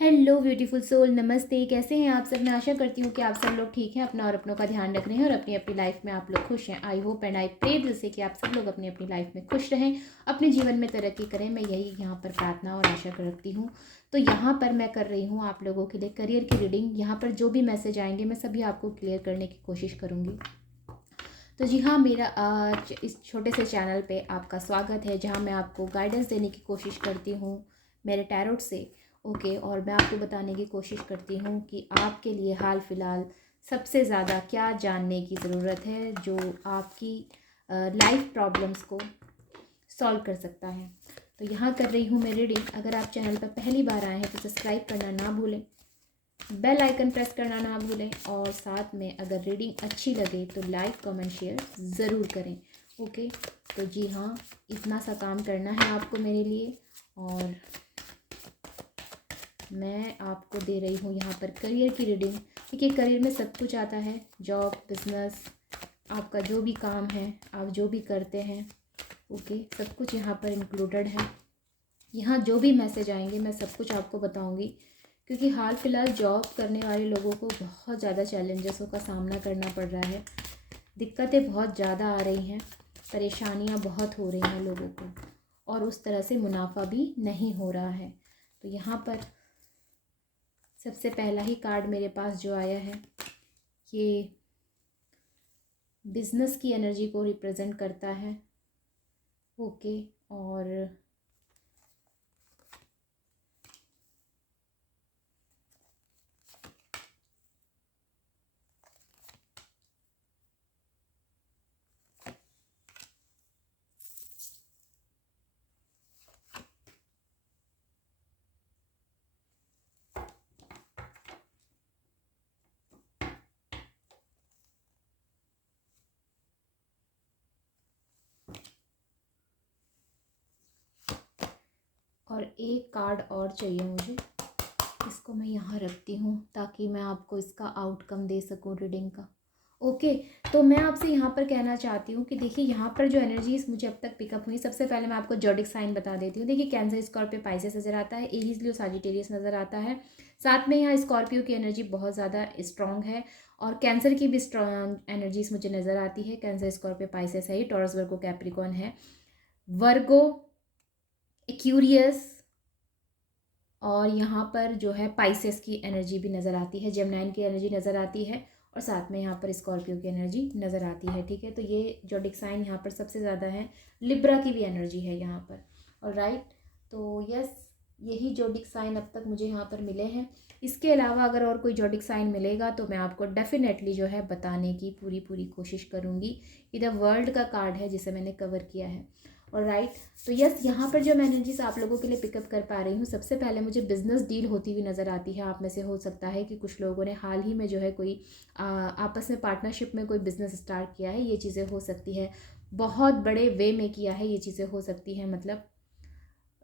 Hello beautiful soul, नमस्ते। कैसे हैं आप सब? मैं आशा करती हूँ कि आप सब लोग ठीक हैं, अपना और अपनों का ध्यान रख रहे हैं और अपनी अपनी लाइफ में आप लोग खुश हैं। I hope and I pray दिल से कि आप सब लोग अपनी अपनी लाइफ में खुश रहें, अपने जीवन में तरक्की करें। मैं यही यहाँ पर प्रार्थना और आशा करती हूँ। तो यहाँ पर मैं कर रही हूँ आप लोगों के लिए करियर की रीडिंग। यहाँ पर जो भी मैसेज आएंगे मैं सभी आपको क्लियर करने की कोशिश करूँगी। तो जी हाँ, मेरा आज इस छोटे से चैनल पे आपका स्वागत है, जहाँ मैं आपको गाइडेंस देने की कोशिश करती हूँ मेरे टैरोट से। ओके, और मैं आपको बताने की कोशिश करती हूँ कि आपके लिए हाल फिलहाल सबसे ज़्यादा क्या जानने की ज़रूरत है जो आपकी लाइफ प्रॉब्लम्स को सॉल्व कर सकता है। तो यहाँ कर रही हूँ मैं रीडिंग। अगर आप चैनल पर पहली बार आए हैं तो सब्सक्राइब करना ना भूलें, बेल आइकन प्रेस करना ना भूलें, और साथ में अगर रीडिंग अच्छी लगे तो लाइक कमेंट शेयर ज़रूर करें। ओके, तो जी हाँ, इतना सा काम करना है आपको मेरे लिए। और मैं आपको दे रही हूँ यहाँ पर करियर की रीडिंग। देखिए, करियर में सब कुछ आता है, जॉब, बिजनेस, आपका जो भी काम है, आप जो भी करते हैं, ओके, सब कुछ यहाँ पर इंक्लूडेड है। यहाँ जो भी मैसेज आएंगे मैं सब कुछ आपको बताऊंगी, क्योंकि हाल फिलहाल जॉब करने वाले लोगों को बहुत ज़्यादा चैलेंजेसों का सामना करना पड़ रहा है। दिक्कतें बहुत ज़्यादा आ रही हैं, परेशानियाँ बहुत हो रही हैं लोगों को, और उस तरह से मुनाफा भी नहीं हो रहा है। तो यहाँ पर सबसे पहला ही कार्ड मेरे पास जो आया है, ये बिजनेस की एनर्जी को रिप्रेजेंट करता है। ओके, और एक कार्ड और चाहिए मुझे। इसको मैं यहाँ रखती हूँ ताकि मैं आपको इसका आउटकम दे सकूँ रीडिंग का। ओके, तो मैं आपसे यहाँ पर कहना चाहती हूँ कि देखिए, यहाँ पर जो एनर्जीज मुझे अब तक पिकअप हुई, सबसे पहले मैं आपको जोडिक साइन बता देती हूँ। देखिए, कैंसर, स्कॉर्पियो, पाइसेस नज़र आता है, एरीज, लियो, साजिटेरियस नज़र आता है। साथ में यहाँ स्कॉर्पियो की एनर्जी बहुत ज़्यादा स्ट्रॉन्ग है, और कैंसर की भी स्ट्रॉन्ग एनर्जीज मुझे नज़र आती है। कैंसर, स्कॉर्पियो, पाइसेस है, टॉरस, वर्गो, कैप्रिकॉन है, वर्गो, एक्यूरियस, और यहाँ पर जो है पाइसेस की एनर्जी भी नज़र आती है, जेमिनाइन की एनर्जी नज़र आती है, और साथ में यहाँ पर स्कॉर्पियो की एनर्जी नज़र आती है। ठीक है, तो ये जोडिक साइन यहाँ पर सबसे ज़्यादा है। लिब्रा की भी एनर्जी है यहाँ पर। और राइट, तो यस, यही जोडिक साइन अब तक मुझे यहाँ पर मिले हैं। इसके अलावा अगर और कोई जोडिक साइन मिलेगा तो मैं आपको डेफिनेटली जो है बताने की पूरी पूरी कोशिश करूँगी। इधर वर्ल्ड का कार्ड है जिसे मैंने कवर किया है। और राइट, तो यस, यहाँ पर जो मैं एनर्जीज आप लोगों के लिए पिकअप कर पा रही हूँ, सबसे पहले मुझे बिजनेस डील होती हुई नज़र आती है। आप में से हो सकता है कि कुछ लोगों ने हाल ही में जो है कोई आपस में पार्टनरशिप में कोई बिजनेस स्टार्ट किया है। ये चीज़ें हो सकती है, बहुत बड़े वे में किया है, ये चीज़ें हो सकती हैं, मतलब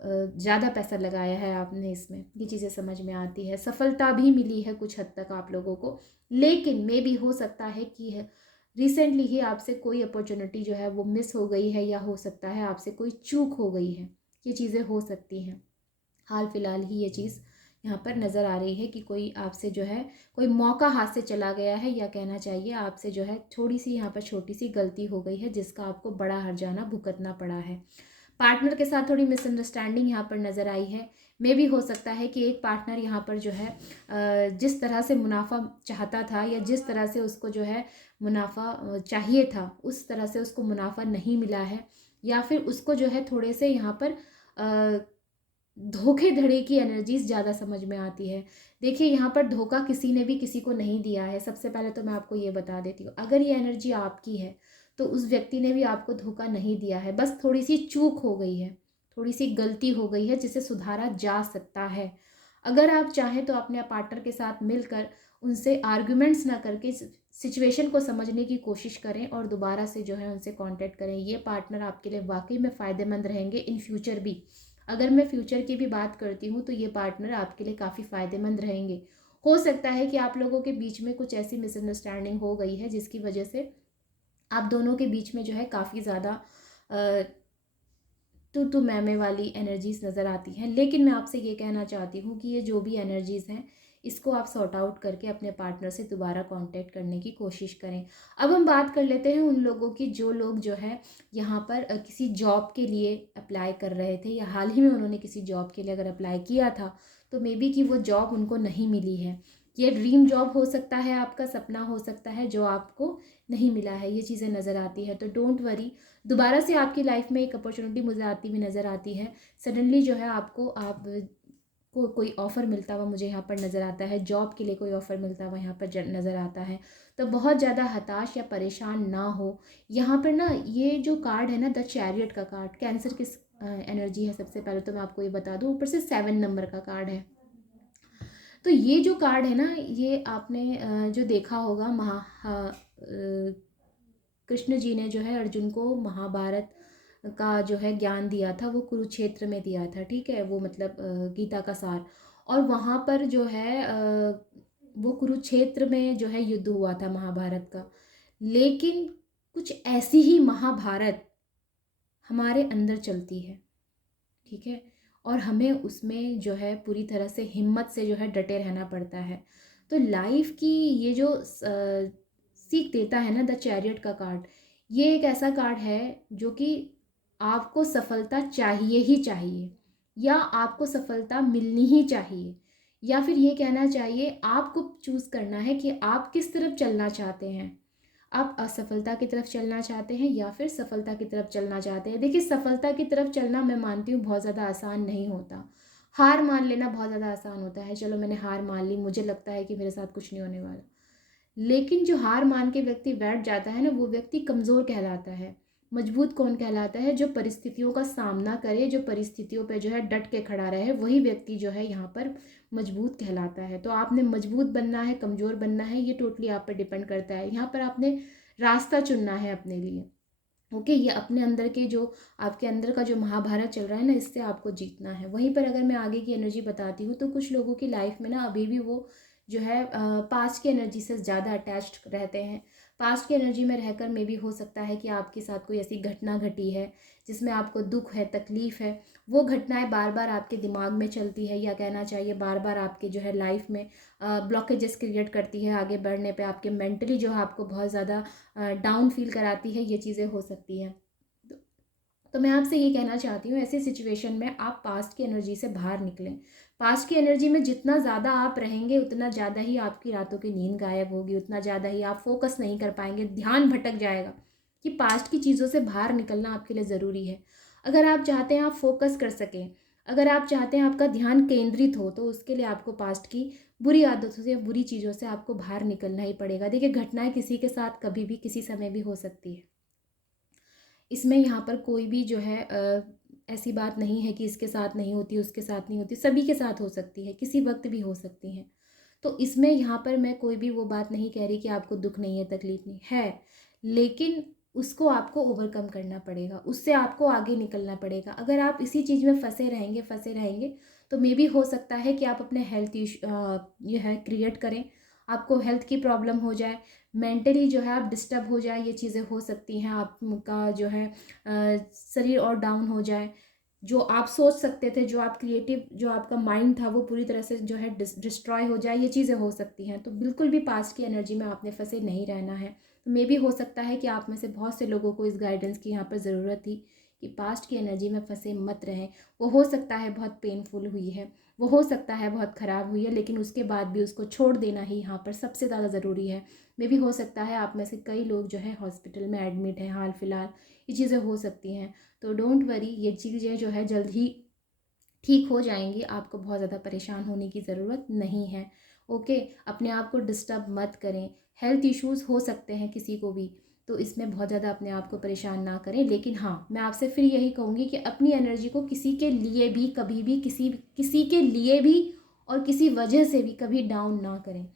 ज़्यादा पैसा लगाया है आपने इसमें, ये चीज़ें समझ में आती है। सफलता भी मिली है कुछ हद तक आप लोगों को, लेकिन मे भी हो सकता है कि रिसेंटली ही आपसे कोई अपॉर्चुनिटी जो है वो मिस हो गई है, या हो सकता है आपसे कोई चूक हो गई है। ये चीज़ें हो सकती हैं। हाल फिलहाल ही ये चीज़ यहाँ पर नज़र आ रही है कि कोई आपसे जो है कोई मौका हाथ से चला गया है, या कहना चाहिए आपसे जो है थोड़ी सी यहाँ पर छोटी सी गलती हो गई है, जिसका आपको बड़ा हर्जाना भुगतना पड़ा है। पार्टनर के साथ थोड़ी मिसअंडरस्टैंडिंग यहाँ पर नज़र आई है। मे भी हो सकता है कि एक पार्टनर यहाँ पर जो है जिस तरह से मुनाफा चाहता था, या जिस तरह से उसको जो है मुनाफा चाहिए था, उस तरह से उसको मुनाफा नहीं मिला है, या फिर उसको जो है थोड़े से यहाँ पर धोखेधड़ी की एनर्जीज ज़्यादा समझ में आती है। देखिए, यहाँ पर धोखा किसी ने भी किसी को नहीं दिया है। सबसे पहले तो मैं आपको ये बता देती हूँ, अगर ये एनर्जी आपकी है तो उस व्यक्ति ने भी आपको धोखा नहीं दिया है, बस थोड़ी सी चूक हो गई है, थोड़ी सी गलती हो गई है, जिसे सुधारा जा सकता है। अगर आप चाहें तो अपने पार्टनर के साथ मिलकर उनसे आर्ग्यूमेंट्स ना करके सिचुएशन को समझने की कोशिश करें, और दोबारा से जो है उनसे कांटेक्ट करें। ये पार्टनर आपके लिए वाकई में फ़ायदेमंद रहेंगे इन फ्यूचर भी। अगर मैं फ्यूचर की भी बात करती हूँ तो ये पार्टनर आपके लिए काफ़ी फ़ायदेमंद रहेंगे। हो सकता है कि आप लोगों के बीच में कुछ ऐसी मिसअंडरस्टैंडिंग हो गई है जिसकी वजह से आप दोनों के बीच में जो है काफ़ी ज़्यादा तू मैं वाली एनर्जीज़ नज़र आती हैं। लेकिन मैं आपसे ये कहना चाहती हूँ कि ये जो भी एनर्जीज़ हैं, इसको आप सॉर्ट आउट करके अपने पार्टनर से दोबारा कांटेक्ट करने की कोशिश करें। अब हम बात कर लेते हैं उन लोगों की जो लोग जो है यहाँ पर किसी जॉब के लिए अप्लाई कर रहे थे, या हाल ही में उन्होंने किसी जॉब के लिए अगर अप्लाई किया था, तो मे बी कि वो जॉब उनको नहीं मिली है। ये ड्रीम जॉब हो सकता है, आपका सपना हो सकता है जो आपको नहीं मिला है, ये चीज़ें नज़र आती है। तो डोंट वरी, दोबारा से आपकी लाइफ में एक अपॉर्चुनिटी मुझे आती हुई नज़र आती है। सडनली जो है आपको को कोई ऑफ़र मिलता हुआ मुझे यहाँ पर नज़र आता है, जॉब के लिए कोई ऑफ़र मिलता हुआ यहाँ पर नज़र आता है। तो बहुत ज़्यादा हताश या परेशान ना हो। यहाँ पर ना ये जो कार्ड है ना, द चैरियट का कार्ड, कैंसर किस एनर्जी है, सबसे पहले तो मैं आपको ये बता दूँ, ऊपर से 7 नंबर का कार्ड है। तो ये जो कार्ड है ना, ये आपने जो देखा होगा कृष्ण जी ने जो है अर्जुन को महाभारत का जो है ज्ञान दिया था, वो कुरुक्षेत्र में दिया था, ठीक है, वो मतलब गीता का सार। और वहाँ पर जो है वो कुरुक्षेत्र में जो है युद्ध हुआ था महाभारत का। लेकिन कुछ ऐसी ही महाभारत हमारे अंदर चलती है, ठीक है, और हमें उसमें जो है पूरी तरह से हिम्मत से जो है डटे रहना पड़ता है। तो लाइफ की ये जो सीख देता है ना द चैरियट का कार्ड, ये एक ऐसा कार्ड है जो कि आपको सफलता चाहिए ही चाहिए, या आपको सफलता मिलनी ही चाहिए, या फिर ये कहना चाहिए आपको चूज़ करना है कि आप किस तरफ चलना चाहते हैं। आप असफलता की तरफ चलना चाहते हैं या फिर सफलता की तरफ चलना चाहते हैं। देखिए, सफलता की तरफ चलना मैं मानती हूँ बहुत ज़्यादा आसान नहीं होता। हार मान लेना बहुत ज़्यादा आसान होता है, चलो मैंने हार मान ली, मुझे लगता है कि मेरे साथ कुछ नहीं होने वाला। लेकिन जो हार मान के व्यक्ति बैठ जाता है ना, वो व्यक्ति कमज़ोर कहलाता है। मजबूत कौन कहलाता है? जो परिस्थितियों का सामना करे, जो परिस्थितियों पे जो है डट के खड़ा रहे, वही व्यक्ति जो है यहाँ पर मजबूत कहलाता है। तो आपने मजबूत बनना है, कमज़ोर बनना है, ये टोटली आप पर डिपेंड करता है। यहाँ पर आपने रास्ता चुनना है अपने लिए। ओके, ये अपने अंदर के जो आपके अंदर का जो महाभारत चल रहा है ना, इससे आपको जीतना है। वहीं पर अगर मैं आगे की एनर्जी बताती हूँ, तो कुछ लोगों की लाइफ में ना अभी भी वो जो है पास्ट की एनर्जी से ज़्यादा अटैच्ड रहते हैं। पास्ट की एनर्जी में रहकर मे भी हो सकता है कि आपके साथ कोई ऐसी घटना घटी है जिसमें आपको दुख है, तकलीफ़ है। वो घटनाएं बार बार आपके दिमाग में चलती है, या कहना चाहिए बार बार आपके जो है लाइफ में ब्लॉकेजेस क्रिएट करती है आगे बढ़ने पे। आपके मेंटली जो है आपको बहुत ज़्यादा डाउन फील कराती है, ये चीज़ें हो सकती हैं। तो तो मैं आपसे ये कहना चाहती हूँ, ऐसी सिचुएशन में आप पास्ट की एनर्जी से बाहर निकलें। पास्ट की एनर्जी में जितना ज़्यादा आप रहेंगे, उतना ज़्यादा ही आपकी रातों की नींद गायब होगी, उतना ज़्यादा ही आप फोकस नहीं कर पाएंगे, ध्यान भटक जाएगा। कि पास्ट की चीज़ों से बाहर निकलना आपके लिए ज़रूरी है। अगर आप चाहते हैं आप फोकस कर सकें, अगर आप चाहते हैं आपका ध्यान केंद्रित हो, तो उसके लिए आपको पास्ट की बुरी आदतों से, बुरी चीज़ों से आपको बाहर निकलना ही पड़ेगा। देखिए, घटनाएं किसी के साथ कभी भी किसी समय भी हो सकती है। इसमें यहाँ पर कोई भी जो है ऐसी बात नहीं है कि इसके साथ नहीं होती, उसके साथ नहीं होती, सभी के साथ हो सकती है, किसी वक्त भी हो सकती हैं। तो इसमें यहाँ पर मैं कोई भी वो बात नहीं कह रही कि आपको दुख नहीं है, तकलीफ नहीं है, लेकिन उसको आपको ओवरकम करना पड़ेगा, उससे आपको आगे निकलना पड़ेगा। अगर आप इसी चीज़ में फंसे रहेंगे, तो मे बी हो सकता है कि आप अपने हेल्थ इशू ये है क्रिएट करें, आपको हेल्थ की प्रॉब्लम हो जाए, मेंटली जो है आप डिस्टर्ब हो जाए, ये चीज़ें हो सकती हैं। आपका जो है शरीर और डाउन हो जाए, जो आप सोच सकते थे, जो आप क्रिएटिव, जो आपका माइंड था, वो पूरी तरह से जो है डिस्ट्रॉय हो जाए, ये चीज़ें हो सकती हैं। तो बिल्कुल भी पास्ट की एनर्जी में आपने फंसे नहीं रहना है। तो मे भी हो सकता है कि आप में से बहुत से लोगों को इस गाइडेंस की यहाँ पर ज़रूरत थी कि पास्ट की एनर्जी में फंसे मत रहें। वो हो सकता है बहुत पेनफुल हुई है, वो हो सकता है बहुत ख़राब हुई है, लेकिन उसके बाद भी उसको छोड़ देना ही यहाँ पर सबसे ज़्यादा ज़रूरी है। मे भी हो सकता है आप में से कई लोग जो है हॉस्पिटल में एडमिट हैं हाल फिलहाल, ये चीज़ें हो सकती हैं। तो डोंट वरी, ये चीज़ें जो है जल्द ही ठीक हो जाएंगी, आपको बहुत ज़्यादा परेशान होने की ज़रूरत नहीं है। ओके, अपने आप को डिस्टर्ब मत करें। हेल्थ इश्यूज़ हो सकते हैं किसी को भी, तो इसमें बहुत ज़्यादा अपने आप को परेशान ना करें। लेकिन हाँ, मैं आपसे फिर यही कहूँगी कि अपनी एनर्जी को किसी के लिए भी, कभी भी, किसी के लिए भी और किसी वजह से भी कभी डाउन ना करें।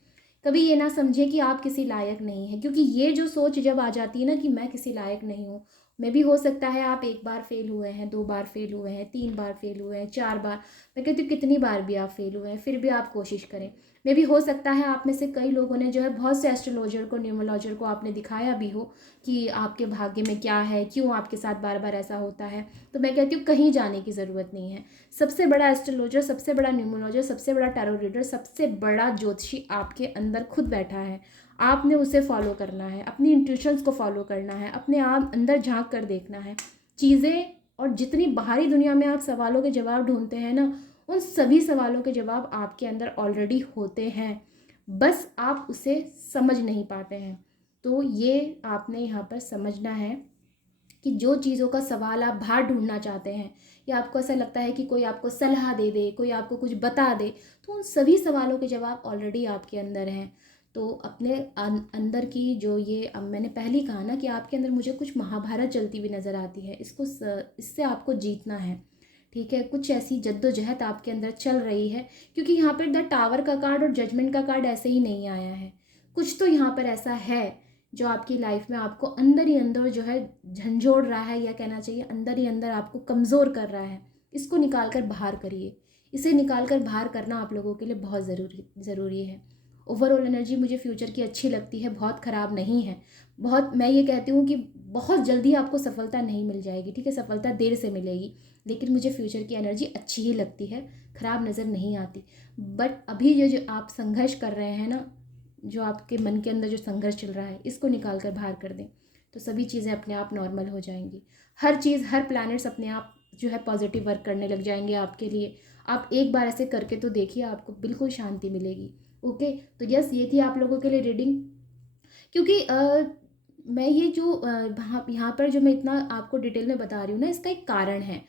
कभी ये ना समझें कि आप किसी लायक नहीं हैं, क्योंकि ये जो सोच जब आ जाती है ना कि मैं किसी लायक नहीं हूँ, मे भी हो सकता है आप 1 बार फेल हुए हैं, 2 बार फेल हुए हैं, 3 बार फेल हुए हैं, 4 बार, मैं कहती हूँ कितनी बार भी आप फेल हुए हैं फिर भी आप कोशिश करें। मे भी हो सकता है आप में से कई लोगों ने जो है बहुत से एस्ट्रोलॉजर को, न्यूमरोलॉजर को आपने दिखाया भी हो कि आपके भाग्य में क्या है, क्यों आपके साथ बार बार ऐसा होता है। तो मैं कहती हूँ कहीं जाने की ज़रूरत नहीं है। सबसे बड़ा एस्ट्रोलॉजर, सबसे बड़ा न्यूमरोलॉजर, सबसे बड़ा टैरो रीडर, सबसे बड़ा ज्योतिषी आपके अंदर खुद बैठा है। आपने उसे फॉलो करना है, अपनी इंट्यूशंस को फॉलो करना है, अपने आप अंदर झांक कर देखना है चीज़ें। और जितनी बाहरी दुनिया में आप सवालों के जवाब ढूंढते हैं ना, उन सभी सवालों के जवाब आपके अंदर ऑलरेडी होते हैं, बस आप उसे समझ नहीं पाते हैं। तो ये आपने यहाँ पर समझना है कि जो चीज़ों का सवाल आप बाहर ढूंढना चाहते हैं, या आपको ऐसा लगता है कि कोई आपको सलाह दे दे, कोई आपको कुछ बता दे, तो उन सभी सवालों के जवाब ऑलरेडी आपके अंदर हैं। तो अपने अंदर की जो ये, अब मैंने पहले ही कहा ना कि आपके अंदर मुझे कुछ महाभारत चलती हुई नज़र आती है, इससे आपको जीतना है। ठीक है, कुछ ऐसी जद्दोजहद आपके अंदर चल रही है, क्योंकि यहाँ पर द टावर का कार्ड और जजमेंट का कार्ड ऐसे ही नहीं आया है। कुछ तो यहाँ पर ऐसा है जो आपकी लाइफ में आपको अंदर ही अंदर जो है झंझोड़ रहा है, या कहना चाहिए अंदर ही अंदर आपको कमज़ोर कर रहा है। इसको निकाल कर बाहर करिए। इसे निकाल कर बाहर करना आप लोगों के लिए बहुत ज़रूरी है। ओवरऑल एनर्जी मुझे फ्यूचर की अच्छी लगती है, बहुत ख़राब नहीं है। बहुत, मैं ये कहती हूँ कि बहुत जल्दी आपको सफलता नहीं मिल जाएगी, ठीक है, सफलता देर से मिलेगी, लेकिन मुझे फ्यूचर की एनर्जी अच्छी ही लगती है, ख़राब नज़र नहीं आती। बट अभी जो आप संघर्ष कर रहे हैं ना, जो आपके मन के अंदर जो संघर्ष चल रहा है, इसको निकाल कर बाहर कर दें, तो सभी चीज़ें अपने आप नॉर्मल हो जाएंगी। हर चीज़, हर प्लैनेट्स अपने आप जो है पॉजिटिव वर्क करने लग जाएंगे आपके लिए। आप एक बार ऐसे करके तो देखिए, आपको बिल्कुल शांति मिलेगी। ओके, तो यस, ये थी आप लोगों के लिए रीडिंग। क्योंकि मैं ये जो यहाँ पर जो मैं इतना आपको डिटेल में बता रही हूँ ना, इसका एक कारण है।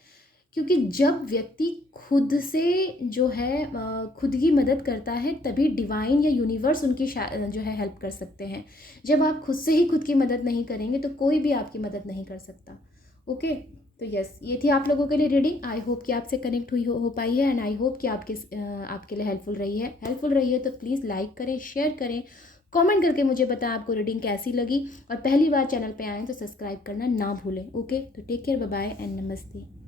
क्योंकि जब व्यक्ति खुद से जो है खुद की मदद करता है, तभी डिवाइन या यूनिवर्स उनकी जो है हेल्प कर सकते हैं। जब आप खुद से ही खुद की मदद नहीं करेंगे तो कोई भी आपकी मदद नहीं कर सकता। ओके, तो यस, ये थी आप लोगों के लिए रीडिंग। आई होप कि आपसे कनेक्ट हुई हो पाई है, एंड आई होप कि आपके लिए हेल्पफुल रही है। तो प्लीज़ लाइक करें, शेयर करें, कमेंट करके मुझे बताएं आपको रीडिंग कैसी लगी, और पहली बार चैनल पे आएँ तो सब्सक्राइब करना ना भूलें। ओके, तो take care, bye bye and नमस्ते।